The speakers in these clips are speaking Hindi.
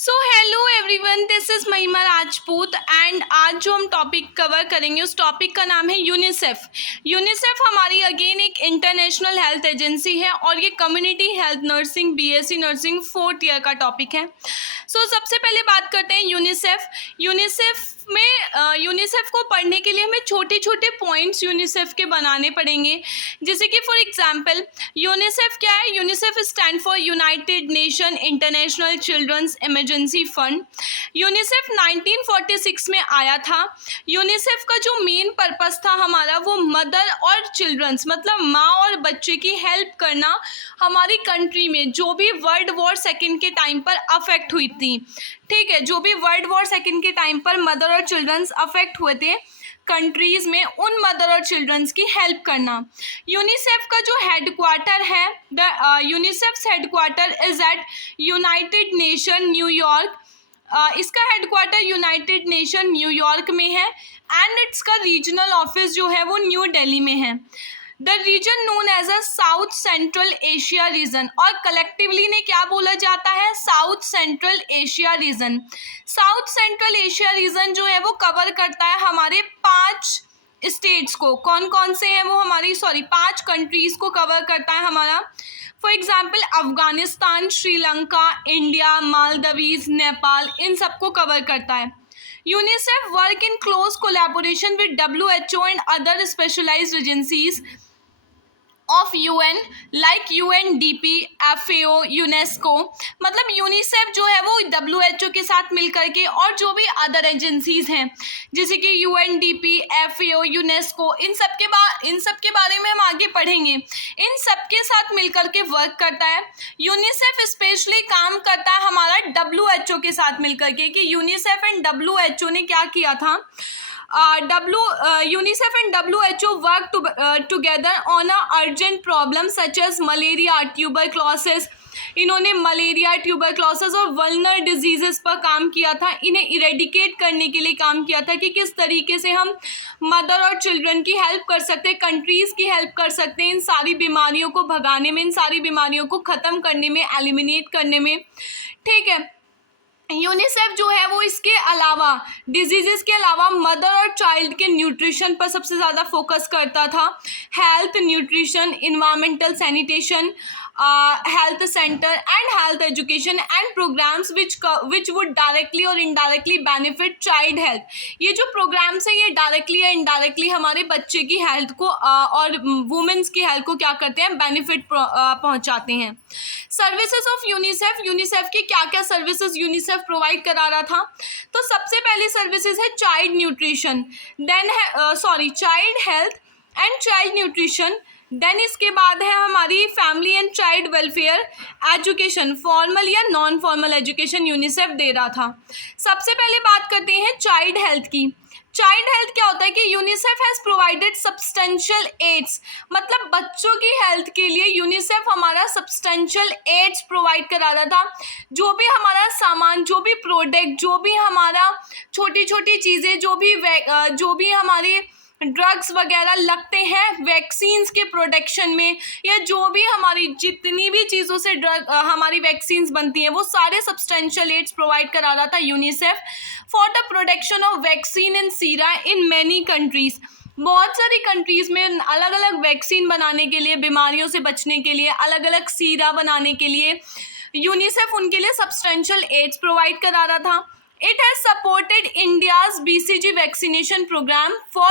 So hello everyone, this is महिमा राजपूत एंड आज जो हम टॉपिक कवर करेंगे उस टॉपिक का नाम है यूनिसेफ। यूनिसेफ हमारी अगेन एक इंटरनेशनल हेल्थ एजेंसी है और ये community health nursing BSc nursing 4th year का टॉपिक है। सो सबसे पहले बात करते हैं यूनिसेफ में यूनिसेफ को पढ़ने के लिए हमें छोटे छोटे पॉइंट्स यूनिसेफ के बनाने पड़ेंगे। जैसे कि फॉर एग्जांपल यूनिसेफ क्या है? UNICEF stand for United Nation International children's emergency fund. UNICEF 1946 में आया था। यूनिसेफ का जो मेन पर्पस था हमारा वो मदर और चिल्ड्रंस मतलब माँ और बच्चे की हेल्प करना हमारी कंट्री में जो भी वर्ल्ड वॉर सेकेंड के टाइम पर अफेक्ट हुई थी। ठीक है, जो भी वर्ल्ड वॉर सेकेंड के टाइम पर मदर और चिल्ड्रंस अफेक्ट हुए थे कंट्रीज़ में, उन मदर और चिल्ड्रंस की हेल्प करना। यूनिसेफ का जो हेडक्वार्टर है UNICEF headquarter is at United Nation New York. इसका हेडक्वार्टर यूनाइटेड नेशन न्यूयॉर्क में है एंड इट्स का रीजनल ऑफिस जो है वो न्यू दिल्ली में है। The region known as a south central Asia region, और कलेक्टिवली ने क्या बोला जाता है? South central Asia region. South central Asia region जो है वो कवर करता है हमारे 5 स्टेट्स को। कौन कौन से हैं वो? हमारी 5 कंट्रीज़ को कवर करता है हमारा। For example Afghanistan, Sri Lanka, India, Maldives, Nepal, इन सबको कवर करता है। UNICEF work in close collaboration with WHO and other specialised agencies of UN like UNDP, FAO, UNESCO. मतलब यूनिसेफ जो है वो WHO के साथ मिल करके और जो भी अदर एजेंसीज हैं जैसे कि UNDP, FAO, यूनेस्को, इन सब के बारे में हम आगे पढ़ेंगे। इन सब के साथ मिल करके वर्क करता है। यूनिसेफ स्पेशली काम करता है हमारा WHO के साथ मिल करके कि यूनिसेफ एंड WHO ने क्या किया था। UNICEF and WHO work together on a urgent problem such as malaria, tuberculosis। इन्होंने मलेरिया, ट्यूबरक्लोसिस और वल्नर डिजीजेस पर काम किया था। इन्हें इरेडिकेट करने के लिए काम किया था कि किस तरीके से हम मदर और चिल्ड्रन की हेल्प कर सकते हैं, कंट्रीज़ की हेल्प कर सकते हैं इन सारी बीमारियों को भगाने में, इन सारी बीमारियों को ख़त्म करने में, एलिमिनेट करने में। ठीक है, यूनिसेफ जो है वो इसके अलावा डिजीज़ के अलावा मदर और चाइल्ड के न्यूट्रिशन पर सबसे ज़्यादा फोकस करता था। Health, nutrition, environmental sanitation, health centre and health education and programmes which would directly और इनडायरेक्टली बेनिफिट चाइल्ड हेल्थ। ये जो प्रोग्राम्स हैं ये डायरेक्टली या इनडायरेक्टली हमारे बच्चे की हेल्थ को और वुमेन्स की हेल्थ को क्या करते हैं? बेनिफिट पहुंचाते हैं। सर्विसेज ऑफ यूनिसेफ की क्या क्या सर्विसेज यूनिसेफ प्रोवाइड करा रहा था? तो सबसे पहली सर्विसेज है चाइल्ड न्यूट्रिशन, देन है child health and child nutrition. Then इसके बाद है हमारी family and child welfare, education, formal या नॉन फॉर्मल एजुकेशन यूनिसेफ दे रहा था। सबसे पहले बात करते हैं चाइल्ड हेल्थ की। चाइल्ड हेल्थ क्या होता है कि UNICEF has provided substantial aids, मतलब बच्चों की हेल्थ के लिए यूनिसेफ हमारा सब्सटेंशियल एड्स प्रोवाइड करा रहा था। जो भी हमारा सामान, जो भी प्रोडक्ट, जो भी हमारा छोटी छोटी चीज़ें, जो भी हमारे ड्रग्स वगैरह लगते हैं वैक्सीन्स के प्रोडक्शन में, या जो भी हमारी जितनी भी चीज़ों से हमारी वैक्सीन्स बनती हैं वो सारे सब्सटेंशियल एड्स प्रोवाइड करा रहा था UNICEF for the production of vaccine in sera in many countries. बहुत सारी कंट्रीज़ में अलग अलग वैक्सीन बनाने के लिए, बीमारियों से बचने के लिए, अलग अलग सीरा बनाने के लिए यूनिसेफ उनके लिए सब्सटेंशियल एड्स प्रोवाइड करा रहा था। It has supported India's BCG vaccination program for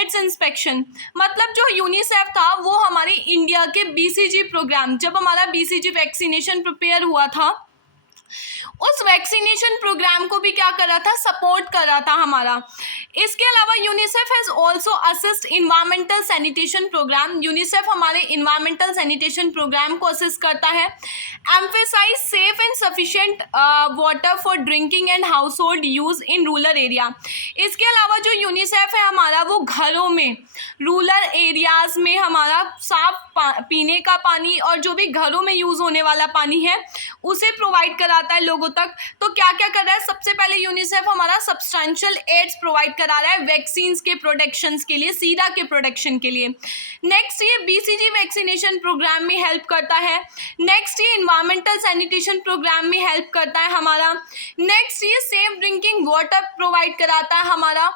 its inspection। मतलब जो यूनिसेफ था वो हमारे इंडिया के BCG प्रोग्राम, जब हमारा BCG वैक्सीनेशन प्रिपेयर हुआ था उस वैक्सीनेशन प्रोग्राम को भी क्या कर रहा था? सपोर्ट कर रहा था हमारा। इसके अलावा UNICEF has also assist environmental sanitation program. UNICEF हमारे इन्वायरमेंटल सैनिटेशन प्रोग्राम को असिस्ट करता है। Emphasize safe and sufficient water for drinking and household use in rural area. इसके अलावा जो यूनिसेफ है हमारा वो घरों में, रूरल एरियाज़ में हमारा साफ पीने का पानी और जो भी घरों में यूज़ होने वाला पानी है उसे प्रोवाइड करा कराता है लोगों तक। तो क्या क्या कर रहा है, सबसे पहले यूनिसेफ हमारा सब्सटेंशियल एड्स प्रोवाइड करा रहा है वैक्सीन्स के प्रोटेक्शन के लिए, सीरा के प्रोटेक्शन के लिए। नेक्स्ट ये BCG वैक्सीनेशन प्रोग्राम में हेल्प करता है। नेक्स्ट ये इन्वायरमेंटल सैनिटेशन प्रोग्राम में हेल्प करता है हमारा। नेक्स्ट ये सेफ ड्रिंकिंग वाटर प्रोवाइड कराता है हमारा,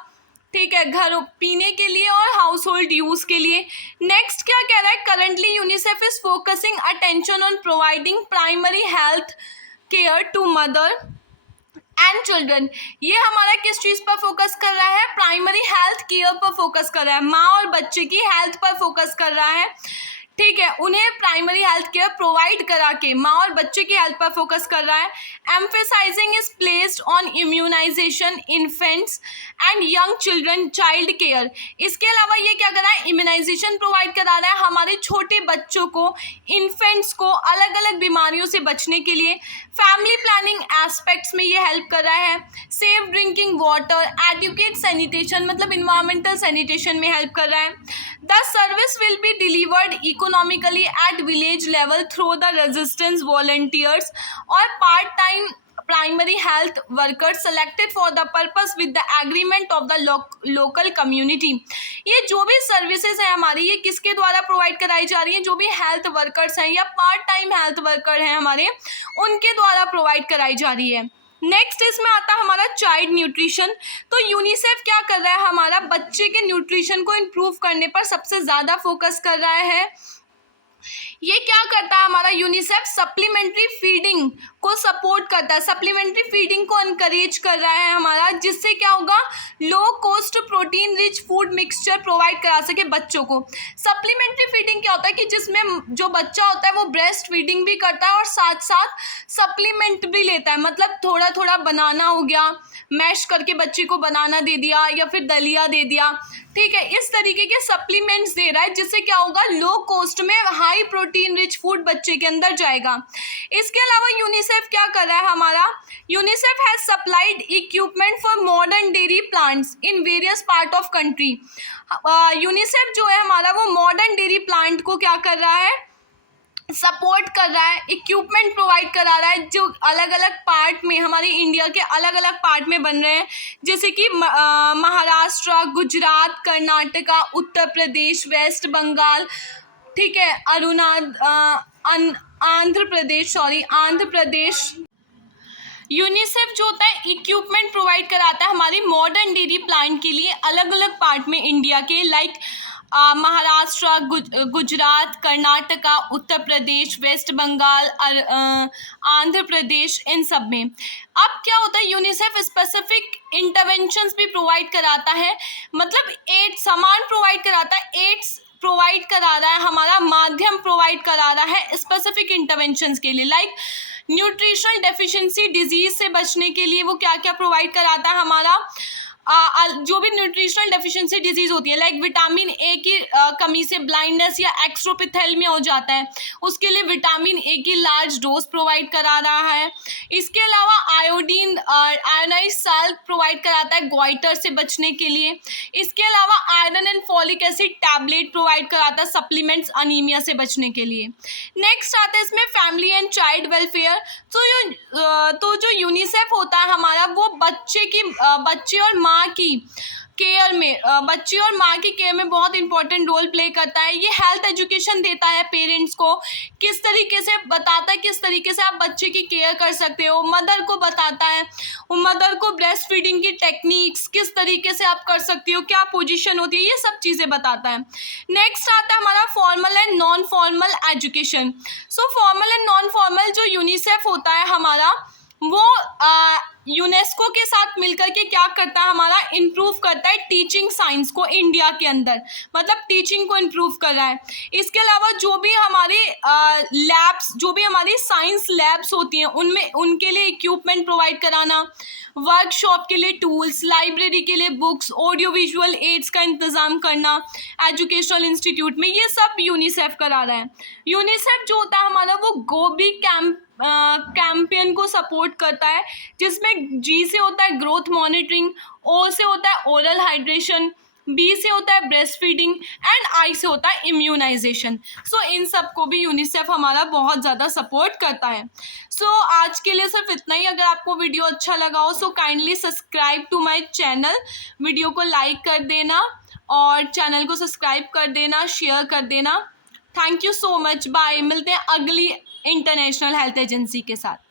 ठीक है, घर पीने के लिए और हाउस होल्ड यूज़ के लिए। नेक्स्ट क्या कह रहा है, currently UNICEF is focusing attention on providing primary health care to mother and children. ये हमारा किस चीज़ पर फोकस कर रहा है, प्राइमरी हेल्थ केयर पर फोकस कर रहा है, माँ और बच्चे की हेल्थ पर फोकस कर रहा है, ठीक है, उन्हें प्राइमरी हेल्थ केयर प्रोवाइड करा के माँ और बच्चे की हेल्थ पर फोकस कर रहा है। Emphasizing is placed on immunization infants and young children child care. इसके अलावा ये क्या कर रहा है, इम्यूनाइजेशन प्रोवाइड करा रहा है हमारे छोटे बच्चों को, इन्फेंट्स को अलग अलग बीमारियों से बचने के लिए। फैमिली प्लानिंग एस्पेक्ट्स में ये हेल्प कर रहा है। Safe drinking water, educate sanitation मतलब इन्वायरमेंटल सैनिटेशन में हेल्प कर रहा है। The service will be delivered economically at village level through the resistance volunteers और part time primary health worker selected for the purpose with the agreement of the local community. ये जो भी सर्विसेज है हमारी, ये किसके द्वारा प्रोवाइड कराई जा रही हैं, जो भी हेल्थ वर्कर्स हैं या पार्ट टाइम हेल्थ वर्कर हैं हमारे, उनके द्वारा प्रोवाइड कराई जा रही है। नेक्स्ट इसमें आता है हमारा चाइल्ड न्यूट्रिशन। तो यूनिसेफ क्या कर रहा है, हमारा बच्चे के न्यूट्रिशन को इम्प्रूव करने पर सबसे ज़्यादा फोकस कर रहा है। ये क्या करता है हमारा यूनिसेफ, सप्लीमेंट्री फीडिंग को सपोर्ट करता है, सप्लीमेंट्री फीडिंग को इनकरेज कर रहा है हमारा, जिससे क्या होगा, low cost protein rich food mixture provide करा सके बच्चों को। सप्लीमेंट्री फीडिंग क्या होता है कि जिसमें जो बच्चा होता है वो ब्रेस्ट फीडिंग भी करता है और साथ साथ सप्लीमेंट भी लेता है, मतलब थोड़ा थोड़ा बनाना हो गया, मैश करके बच्चे को बनाना दे दिया या फिर दलिया दे दिया, ठीक है, इस तरीके के सप्लीमेंट्स दे रहा है, जिससे क्या होगा, लो कॉस्ट में हाई प्रोटीन रिच फूड बच्चे के अंदर जाएगा। इसके अलावा यूनिसेफ क्या कर रहा है हमारा, UNICEF has supplied equipment for modern dairy plants in various part of country. UNICEF जो है हमारा वो मॉडर्न डेयरी प्लांट को क्या कर रहा है, सपोर्ट कर रहा है, इक्विपमेंट प्रोवाइड करा रहा है, जो अलग अलग पार्ट में हमारे इंडिया के अलग अलग पार्ट में बन रहे हैं, जैसे कि महाराष्ट्र, गुजरात, कर्नाटका, उत्तर प्रदेश, वेस्ट बंगाल, ठीक है, आंध्र प्रदेश। यूनिसेफ जो होता है इक्विपमेंट प्रोवाइड कराता है हमारे मॉडर्न डेयरी प्लांट के लिए अलग अलग पार्ट में इंडिया के, लाइक महाराष्ट्र, गुजरात, कर्नाटका, उत्तर प्रदेश, वेस्ट बंगाल, आंध्र प्रदेश, इन सब में। अब क्या होता है, यूनिसेफ स्पेसिफिक इंटरवेंशंस भी प्रोवाइड कराता है, मतलब एड सामान प्रोवाइड कराता है, एड्स प्रोवाइड करा रहा है हमारा, माध्यम प्रोवाइड करा रहा है स्पेसिफिक इंटरवेंशंस के लिए, लाइक न्यूट्रिशनल डेफिशिएंसी डिजीज से बचने के लिए वो क्या क्या प्रोवाइड कराता है हमारा, जो भी न्यूट्रिशनल डेफिशिएंसी डिजीज होती है, लाइक विटामिन ए की कमी से ब्लाइंडनेस या एक्स्ट्रोपिथेलमिया हो जाता है, उसके लिए विटामिन ए की लार्ज डोज प्रोवाइड करा रहा है। इसके अलावा आयोनाइज साल्ट प्रोवाइड कराता है ग्वाइटर से बचने के लिए। इसके अलावा iron and folic acid tablet provide कराता है सप्लीमेंट्स अनीमिया से बचने के लिए। नेक्स्ट आता है इसमें फैमिली एंड चाइल्ड वेलफेयर। तो जो यूनिसेफ होता है हमारा, वो बच्चे और माँ की केयर में, बच्चे और माँ की केयर में बहुत इंपॉर्टेंट रोल प्ले करता है। ये हेल्थ एजुकेशन देता है पेरेंट्स को, किस तरीके से बताता है किस तरीके से आप बच्चे की केयर कर सकते हो, मदर को बताता है, मदर को ब्रेस्ट फीडिंग की टेक्निक्स किस तरीके से आप कर सकती हो, क्या पोजीशन होती है, ये सब चीज़ें बताता है। नेक्स्ट आता है हमारा formal and non formal education. So formal and non formal जो यूनिसेफ होता है हमारा, वो यूनेस्को के साथ मिलकर के क्या करता है हमारा, इम्प्रूव करता है टीचिंग साइंस को इंडिया के अंदर, मतलब टीचिंग को इम्प्रूव कर रहा है। इसके अलावा जो भी हमारे लैब्स, जो भी हमारी साइंस लैब्स होती हैं, उनमें उनके लिए इक्विपमेंट प्रोवाइड कराना, वर्कशॉप के लिए टूल्स, लाइब्रेरी के लिए बुक्स, ऑडियो विजुअल एड्स का इंतज़ाम करना एजुकेशनल इंस्टीट्यूट में, ये सब यूनिसेफ करा रहा है। यूनिसेफ जो होता है हमारा, वो गोबी कैंपेन को सपोर्ट करता है, जिसमें जी से होता है ग्रोथ मॉनिटरिंग, ओ से होता है ओरल हाइड्रेशन, बी से होता है ब्रेस्ट फीडिंग एंड आई से होता है इम्यूनाइजेशन। सो इन सब को भी यूनिसेफ हमारा बहुत ज़्यादा सपोर्ट करता है। सो आज के लिए सिर्फ इतना ही। अगर आपको वीडियो अच्छा लगा हो so kindly subscribe to my channel, video को लाइक कर देना और चैनल को सब्सक्राइब कर देना, शेयर कर देना। Thank you so much, bye. मिलते हैं अगली इंटरनेशनल हेल्थ एजेंसी के साथ।